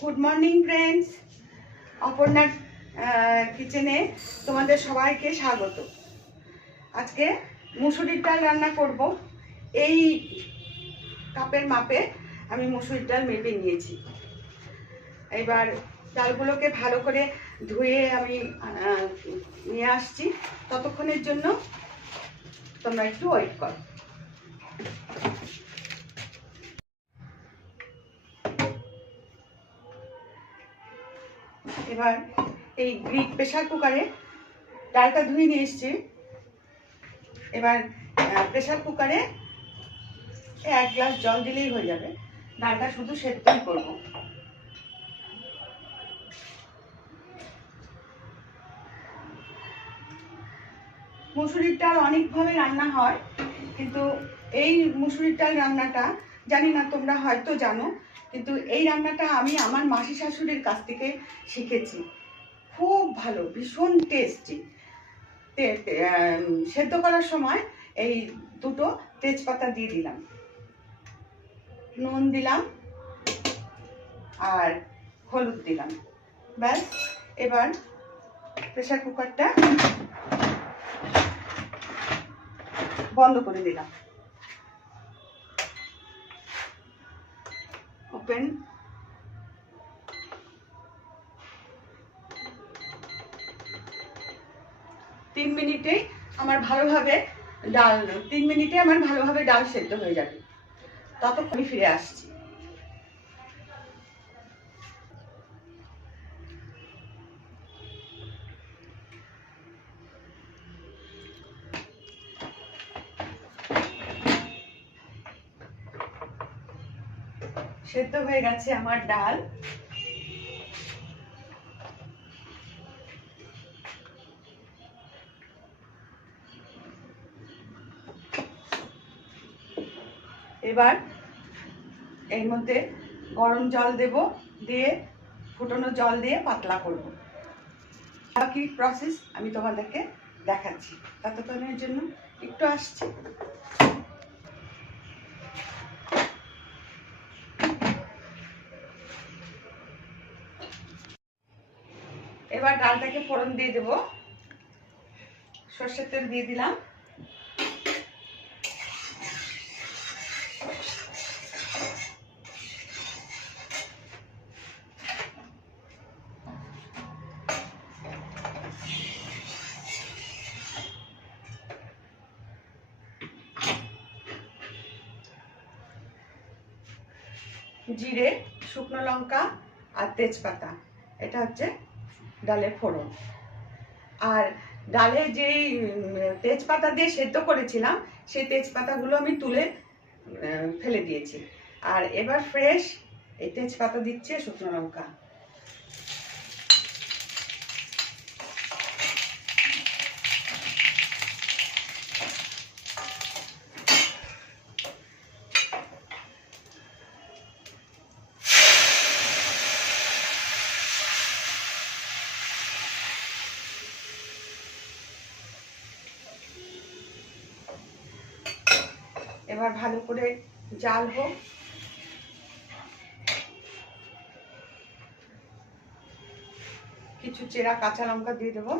Good morning friends অপর্ণার কিচেনে তোমাদের সবাইকে স্বাগত। আজকে মুসুরির ডাল রান্না করব। এই কাপের মাপে আমি মুসুরির ডাল মেপে নিয়েছি। এবার ডালগুলোকে ভালো করে ধুয়ে আমি নিয়ে আসছি। ততক্ষণের জন্য তোমরা একটু ওয়েট করো। এবার এই গ্রিক প্রেশার কুকারে ডালটা ধুয়ে নিয়ে এসছি। এবার প্রেশার কুকারে এক গ্লাস জল দিলেই হয়ে যাবে। ডালটা শুধু সেদ্ধই করব। মুসুরির ডাল অনেকভাবে রান্না হয়, কিন্তু এই মুসুরির ডাল রান্নাটা জানি না, তোমরা হয়তো জানো, কিন্তু এই রান্নাটা আমি আমার মাসি শাশুড়ির কাছ থেকে শিখেছি। খুব ভালো, ভীষণ টেস্টি সেদ্ধ করার সময় এই দুটো তেজপাতা দিয়ে দিলাম। নুন দিলাম আর হলুদ দিলাম। ব্যাস, এবার প্রেশার কুকারটা বন্ধ করে দিলাম। ওপেন তিন মিনিটে আমার ভালোভাবে ডাল, তিন মিনিটে আমার ভালোভাবে ডাল সেদ্ধ হয়ে যাবে। ততক্ষণ ফিরে আসছি। সেদ্ধ হয়ে গেছে আমার ডাল। এবার এর মধ্যে গরম জল দেব, দিয়ে ফুটনো জল দিয়ে পাতলা করব। বাকি প্রসেস আমি তোমাদেরকে দেখাচ্ছি। ততক্ষণের জন্য একটু আসছি। এবার ডালটাকে ফোড়ন দিয়ে দেব। সর্ষের তেল দিয়ে দিলাম। জিরে, শুকনো লঙ্কা আর তেজপাতা। এটা হচ্ছে ডালের ফোড়ন। আর ডালে যেই তেজপাতা দিয়ে সেদ্ধ করেছিলাম, সেই তেজপাতাগুলো আমি তুলে ফেলে দিয়েছি। আর এবার ফ্রেশ এই তেজপাতা দিচ্ছে শুকনো লঙ্কা। এবার ভালো করে জাল হোক। কিছু চেরা কাঁচা লঙ্কা দিয়ে দেবো।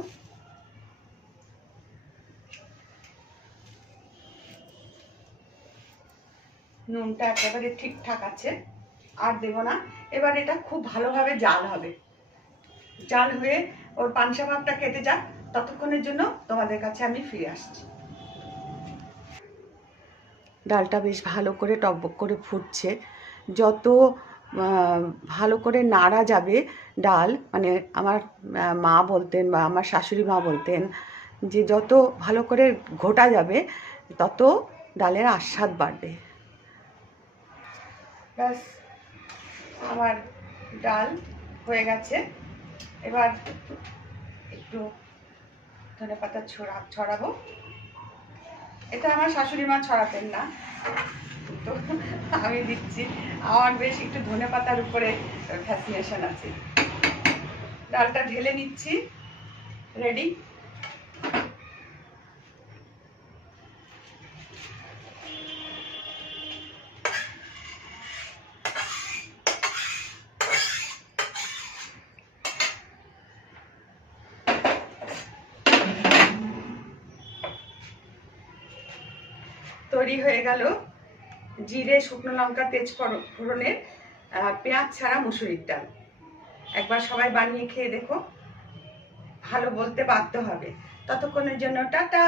নুনটা একেবারে ঠিকঠাক আছে, আর দেবো না। এবার এটা খুব ভালোভাবে জাল হবে। জাল হয়ে ওর পাংশা ভাবটা কেটে যাক, ততক্ষণের জন্য তোমাদের কাছে আমি ফিরে আসছি। ডালটা বেশ ভালো করে টকবক করে ফুটছে। যত ভালো করে নাড়া যাবে ডাল মানে আমার মা বলতেন বা আমার শাশুড়ি মা বলতেন যে যত ভালো করে ঘোটা যাবে, তত ডালের আস্বাদ বাড়বে। ব্যাস, আমার ডাল হয়ে গেছে। এবার একটু ধনে পাতা ছড়া, ছড়াবো। এটা আমার শাশুড়ি মা ছড়াতেন না। তো আমি দিচ্ছি। আমার বেশ একটু ধনে পাতার উপরে ফ্যাসিনেশন আছে। ডালটা ঢেলে নিচ্ছি। রেডি তৈরি হয়ে গেল জিরে, শুকনো লঙ্কা তেজ ফোড়নের পেঁয়াজ ছাড়া মুসুরির ডাল। একবার সবাই বানিয়ে খেয়ে দেখো। ভালো বলতে বাধ্য হবে। ততক্ষণের জন্য টাটা!